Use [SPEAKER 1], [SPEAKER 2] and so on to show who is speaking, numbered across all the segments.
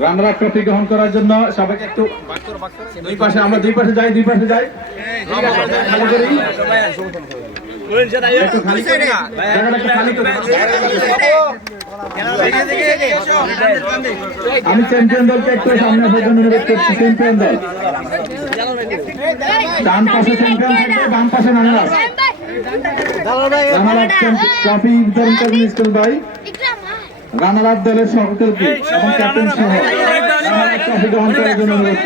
[SPEAKER 1] রানার trophy গ্রহণ করার জন্য সবাইকে একটু দুই পাশে আমরা দুই পাশে যাই দুই পাশে যাই। খালি করি। একটু খালি করি জায়গাটা একটু খালি করি। আমি চ্যাম্পিয়ন দলকে একটু সামনে আসার জন্য অনুরোধ করছি চ্যাম্পিয়ন দল। ডান পাশে চ্যাম্পিয়ন থাকবে বাম পাশে আপ ট্রফি বিতরণ করবেন স্কুল ভাই। রানার আপ দলের সকলকে এবং ক্যাপ্টেন সহ ট্রফি গ্রহণ করার জন্য অনুরোধ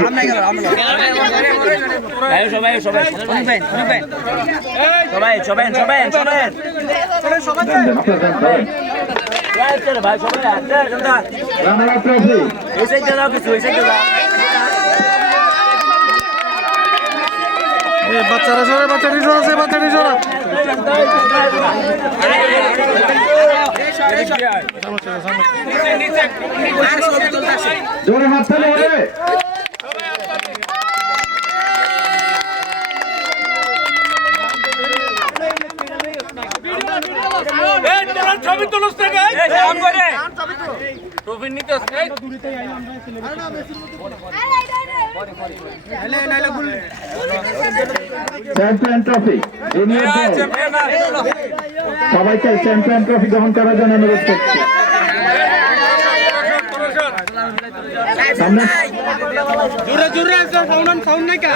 [SPEAKER 1] রানার আপ ট্রফি
[SPEAKER 2] বাচ্চারা সরে বাচ্চাটি বাচ্চাটি সরা
[SPEAKER 1] জোরে হাত তালে হবে চ্যাম্পিয়ন ট্রফি জুনিয়র দল সবাইকে চ্যাম্পিয়ন ট্রফি গ্রহণ করার জন্য অনুরোধ করছি।
[SPEAKER 2] জোরে জোরে সাউন্ড সাউন্ড নাই কা?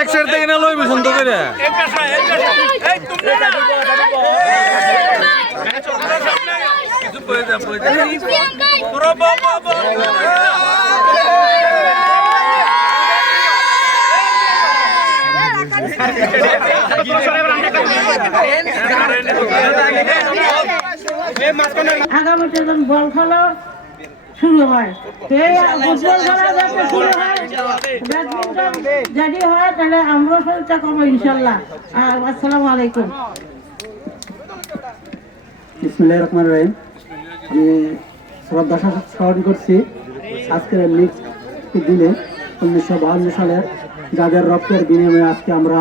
[SPEAKER 2] এক সাইড থেকে না লইবি সুন্দর করে।
[SPEAKER 3] যখন বল খেলা শুরু হয় ফুটবল যদি হয়, তাহলে আমরা চেষ্টা করব ইনশাল্লাহ। আসসালামু আলাইকুম।
[SPEAKER 4] বিসমুল্লাহ রহমান রহিম। আমি শ্রদ্ধা স্মরণ করছি আজকের নেক্সট দিনে উনিশশো বাহান্ন সালের যাদের রক্তের বিনিময়ে আজকে আমরা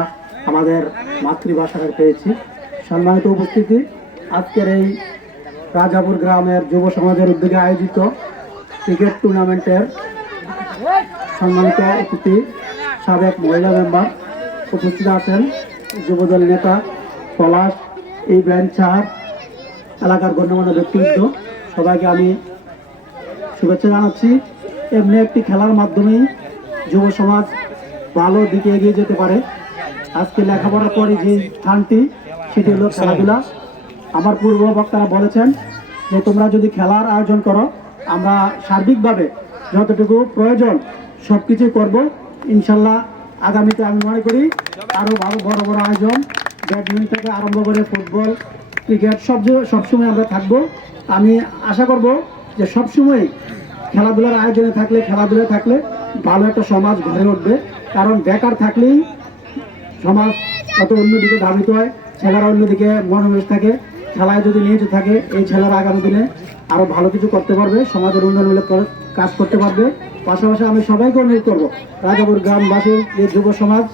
[SPEAKER 4] আমাদের মাতৃভাষাটা পেয়েছি। সম্মানিত উপস্থিতি, আজকের এই রাজাপুর গ্রামের যুব সমাজের উদ্যোগে আয়োজিত ক্রিকেট টুর্নামেন্টের সম্মানিত অতিথি, সাবেক মহিলা মেম্বার উপস্থিত আছেন যুবদল নেতা পলাশ ইব্রাহিম সাহাব এলাকার গণ্যমান্য ব্যক্তিত্ব। সবাইকে আমি শুভেচ্ছা জানাচ্ছি। এমনি একটি খেলার মাধ্যমেই যুব সমাজ ভালো দিকে এগিয়ে যেতে পারে। আজকে লেখাপড়ার পরে যে স্থানটি, সেটি হলো খেলাধুলা। আমার পূর্ব বক্তারা বলেছেন যে, তোমরা যদি খেলার আয়োজন করো, আমরা সার্বিকভাবে যতটুকু প্রয়োজন সব কিছুই করব। ইনশাল্লাহ আগামীতে আমি মনে করি আরও ভালো বড় বড় আয়োজন, ব্যাডমিন্টন থেকে আরম্ভ করে ফুটবল ক্রিকেট সব সবসময় আমরা থাকব, আমি আশা করব যে সবসময় খেলাধুলার আয়োজনে থাকলে খেলাধুলা থাকলে ভালো একটা সমাজ গড়ে উঠবে। কারণ বেকার থাকলেই সমাজ কত অন্যদিকে ধাবিত হয়, ছেলেরা অন্যদিকে মনোনিবেশ থাকে। খেলায় যদি নিয়োজিত থাকে, এই ছেলেরা আগামী দিনে আরও ভালো কিছু করতে পারবে, সমাজের উন্নয়নমূলক কাজ করতে পারবে। পাশাপাশি আমি সবাইকে অনুরোধ করব, রাজাপুর গ্রামবাসীর যে যুব সমাজ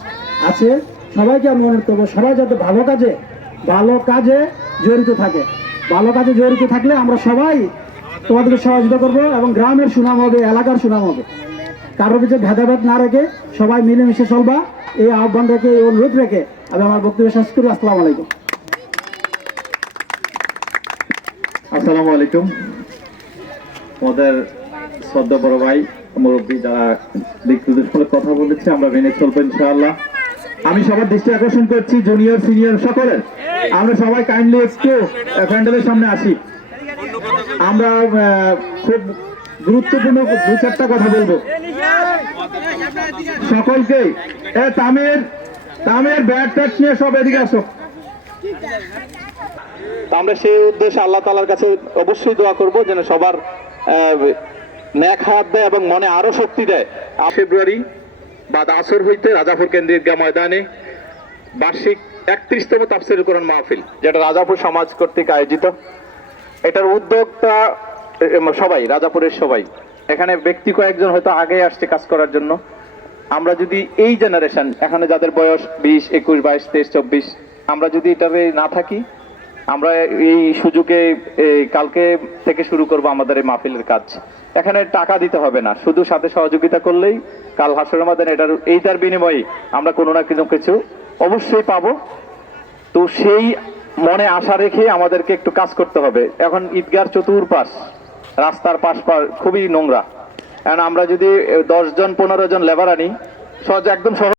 [SPEAKER 4] আছে, সবাইকে আমি অনুরোধ করব, সবাই যাতে ভালো কাজে ভালো কাজে জড়িত থাকে। ভালো কাজে জড়িত থাকলে আমরা সবাই তোমাদেরকে সহযোগিতা করব এবং গ্রামের সুনাম হবে, এলাকার সুনাম হবে। কারোর পিছিয়ে ভেদাভেদ না রেখে সবাই মিলেমিশে চলবা। এই আহ্বান রেখে, এই অনুরোধ রেখে আমি আমার বক্তব্য শেষ করি। আসসালামু আলাইকুম।
[SPEAKER 1] আসসালামু আলাইকুম। আমাদের শ্রদ্ধা বড় ভাই, মুরব্বী যারা নির্দেশমূলক কথা বলেছে, আমরা মেনে চলবো ইনশাআল্লাহ। আমি সবার দৃষ্টি আকর্ষণ করছি জুনিয়র সিনিয়র সকলের। আমরা সবাই কাইন্ডলি একটু প্যান্ডেলের সামনে আসি। আমরা খুব গুরুত্বপূর্ণ দু চারটা কথা বলব। সকলকে এ তামের তামের ব্যাট ট্যাট নিয়ে সব এদিকে আসো। তা আমরা সেই উদ্দেশ্যে আল্লাহ তালার কাছে অবশ্যই দোয়া করব যেন সবার ন্যাক হাত দেয় এবং মনে আরও শক্তি দেয়। ফেব্রুয়ারি বাদ আসর হইতে রাজাপুর ঈদগাহ ময়দানে বার্ষিক একত্রিশতম তাফসির কোরআন মাহফিল, যেটা রাজাপুর সমাজ কর্তৃক আয়োজিত। এটার উদ্যোগটা সবাই, রাজাপুরের সবাই। এখানে ব্যক্তি কয়েকজন হয়তো আগে আসছে কাজ করার জন্য। আমরা যদি এই জেনারেশন এখানে যাদের বয়স বিশ, একুশ, বাইশ, তেইশ, চব্বিশ, আমরা যদি এটাতে না থাকি আমরা এই সুযোগে কালকে থেকে শুরু করব আমাদের এই মাহফিলের কাজ। এখানে টাকা দিতে হবে না, শুধু সাথে সহযোগিতা করলেই কাল হাসর রমাদান, এটার, এইটার বিনিময়ে আমরা কোনো না কোনো কিছু অবশ্যই পাবো। তো সেই মনে আশা রেখে আমাদেরকে একটু কাজ করতে হবে। এখন ঈদগার চতুর্পাশ, রাস্তার পাশ খুবই নোংরা। কারণ আমরা যদি দশজন পনেরো জন লেবার আনি, সহজ একদম সহজ